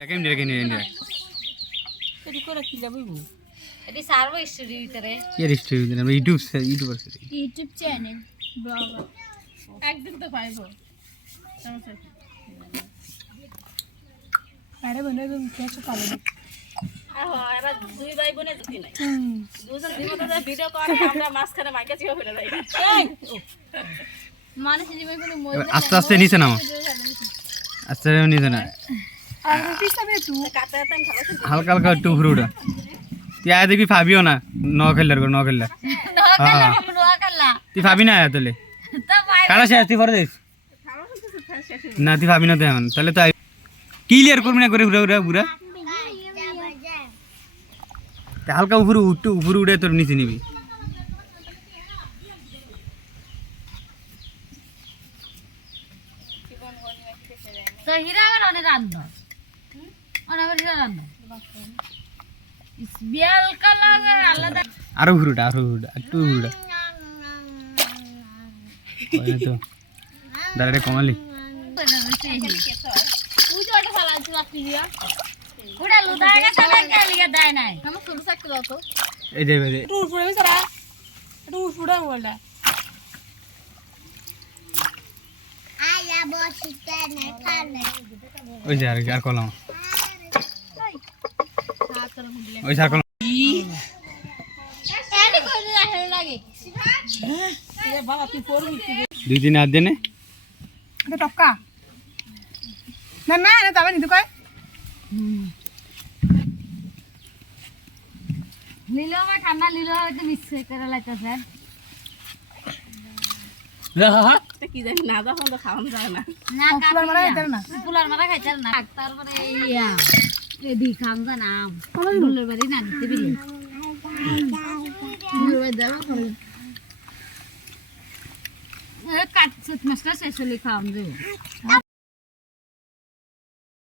Kakem dia kini dia. Tadi kau dah kira ibu. Jadi sarwa history ভিতরে Ye history dia, YouTuber sih. YouTube channel. Blogger. একদিন তো পাইবো সমস্যা আরে বনে তুমি কিছু পাবে না এরা দুই ভাই বোনে দুটি নাই দুজন জীবনে ভিডিও করে আমরা মাঝখানে মাইকে চিও ফেলে দেই মানুষ জীবনে কোনো মই আস্তে আস্তে নিচে নামো আস্তে নিচে না আর পিছাবে তুই কাটা কাটা ভালো হালকা হালকা একটু উপরে উঠা তুই আয় দেখবি ফাবিও না ন খেললার ন খেললা তুই ফাবি না আয় তাহলে কারা শেষ তুই পরে দিস না তুই ফাবি না তো এখন তাহলে তো ক্লিয়ার করবি না করে ঘুরে ঘুরে ঘুরে হালকা উপরে উঠে তোর নিচে নিবি তো হীরা আর অনেক রান্দ অনেক হীরা রান্দ বিয়াল কালার আলাদা আরো ঘুরুটা একটু ঘুরুটা তো দাঁড়াটা কমালি পুজোটা চালাচ্ছি আপনি দিয়া ওটা লুদাইগা চালাকে লিগা দেয় নাই আমার ছোট সাইকেল দাও তো এই যে এই যে একটু উপরে বিছারা একটু উপরে মোবাইলটা আয়া বসিতে না খালে ওই যে আর কলম হাত করে মুড়লে ওই যে আর কলম এনে করে রাখে লাগে এ বাবা তুই পড়বি তুই দুই দিন আর দিনে এটা টক্কা না না না তবে নিতে কয় লিলো মা ঠান্ডা লিলো হয়তো নিশ্চয় করে লাইতেছে কি জানি না যখন তো খাওয়ানো যায় না না পুলার মারা খাইতে না পুলার মারা খাইতে না তারপরে ইয়া এদি খাম জানাম বুলের বাড়ি না দিতে বিলে কাট মাছটা শেষ হলে খাওয়াম দেব